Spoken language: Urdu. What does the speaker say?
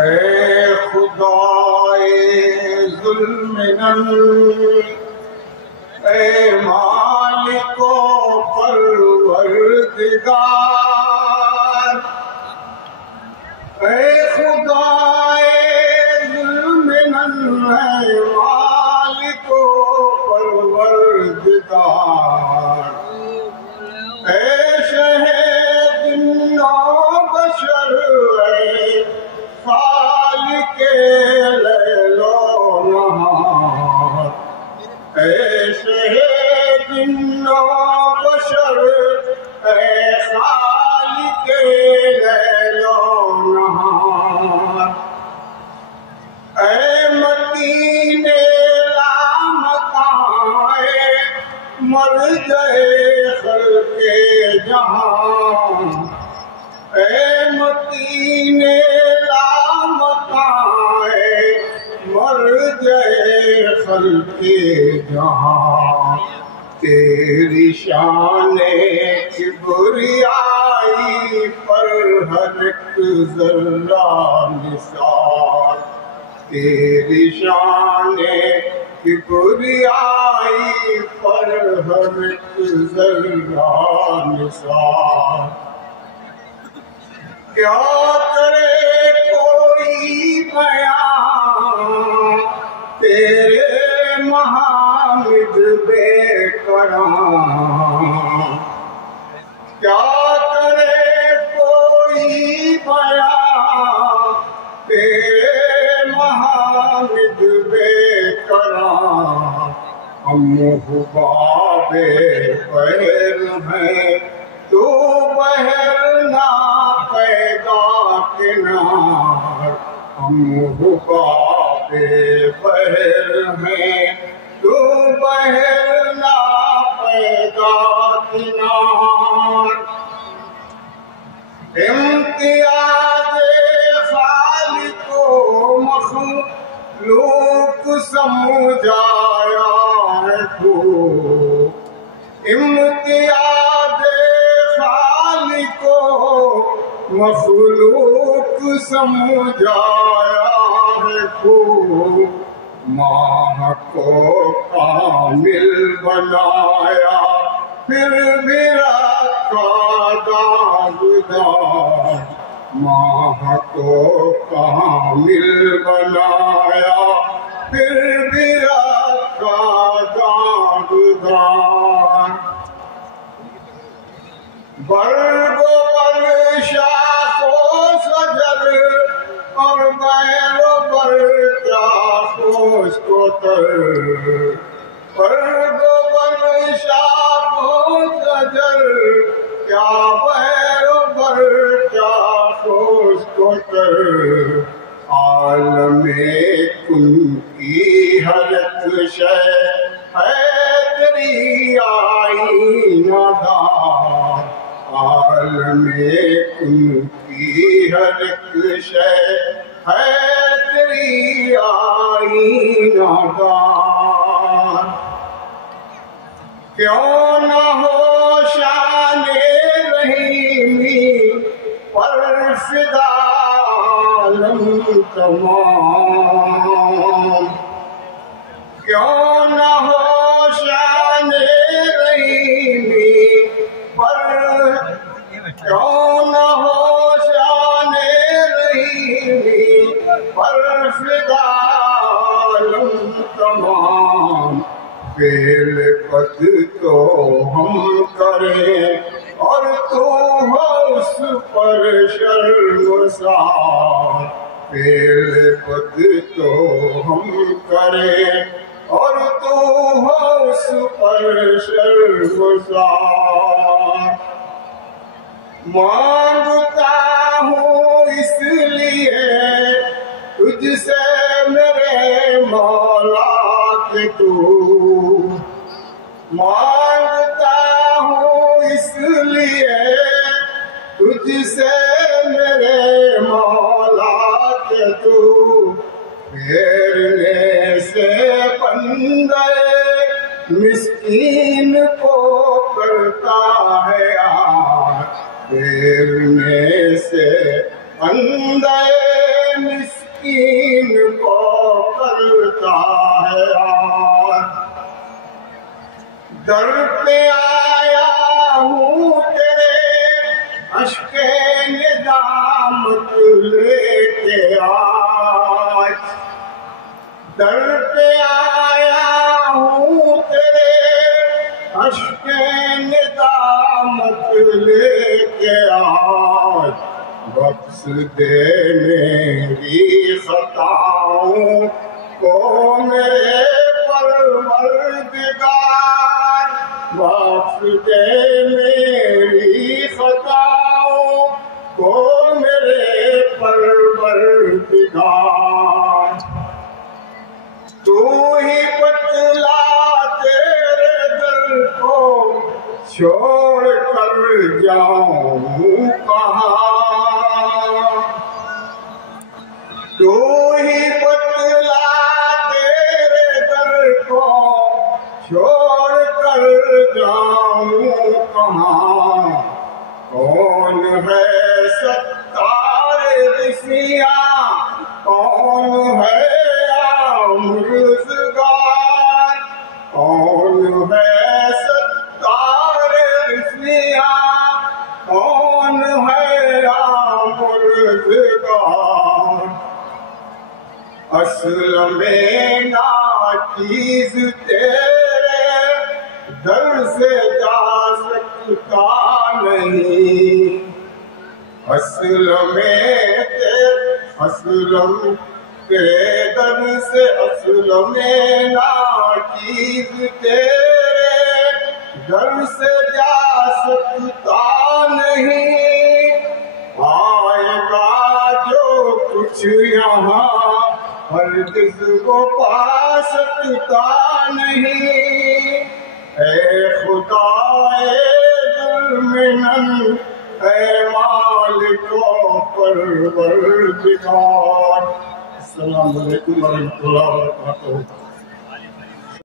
اے خدائے ذوالمنن، اے مالک و پروردگار، اے خدائے ذوالمنن، اے مالک و پروردگار، اے شہ جن و بشر، اے خالق لیل و نہار، اے شہ جن و بشر، اے خالق لیل و نہار، اے متین لامکان، اے مرجع خلق جہان، اے متین لامکان، اے مرجع خلق جہان، تیری شان کبریائی پر ہر ایک ذرہ نثار، تیری شان کبریائی پر ہر ایک ذرہ نثار، کیا کرے کوئی بیان تیرے محامد بے کرام، کیا کرے کوئی بیان تیرے محامد بے کرام، ہم حباب بحر ہیں تو بحر نہ پیدا کنار، ہم حباب بحر ہیں تو بحر نہ پیدا کنار، امتیاز خالق و مخلوق سمجھایا ہے تو، امتیاز خالق و مخلوق سمجھایا ہے تو، ماہ کو کامل بنایا پھر بھی رکھا داغدار، ماہ کو کامل بنایا پھر بھی رکھا داغدار، برگ و بر شاخ و شجر اور بیر و بر چاخ و شکر، برگ و بر شاخ و شجر کیا بیر و بر چاخ و شکر، عالم کن کی ہر ایک شے ہے تیری آئینہ دار، عالم کن کی ہر ایک شے ہے تیری آئینہ دار، کیوں نہ ہو شان رحیمی پر فدا عالم تمام، کیوں نہ ہو شان رحیمی پر، کیوں نہ ہو شان رحیمی پر فدا عالم تمام، فعل بد تو ہم کریں اور تو ہو اس پر شرمسار، فعل بد تو ہم کریں اور تو ہو اس پر شرمسار، مانگتا ہوں اس لیے تجھ سے میرے مولا کہ تو، مانگتا ہوں اس لیے تجھ سے میرے مولا کہ تو، پھیرنے سے بندے مسکین کو کرتا ہے یار، پھیرنے سے بندے در پہ آیا ہوں تیرے اشک ندامت لے کے آج، در پہ آیا ہوں تیرے اشک ندامت لے کے آج، بخش دے میری خطاؤں کو میرے پروردگار، بخش دے میری خطاؤں کو میرے پروردگار۔ تو ہی بتلا تیرے در کو چھوڑ کر جاؤں کہاں، تو ہی بتلا تیرے در کو چھوڑ کر جاؤں کہاں، کون ہے ستار رسیاں، کون ہے آمرزگار، کون ہے ستار رسیاں، کون ہے آمرزگار۔ اصل میں ناچیز تیرے در سے جا سکتا نہیں، اصل میں تیرے در سے، اصل میں ناچیز تیرے در سے جا سکتا نہیں، آئے گا جو کچھ یہاں ہرگز کو پا سکتا نہیں۔ اے خدا اے ذوالمنن، اے مالک و پروردگار۔ السلام علیکم ورحمۃ اللہ وبرکاتہ۔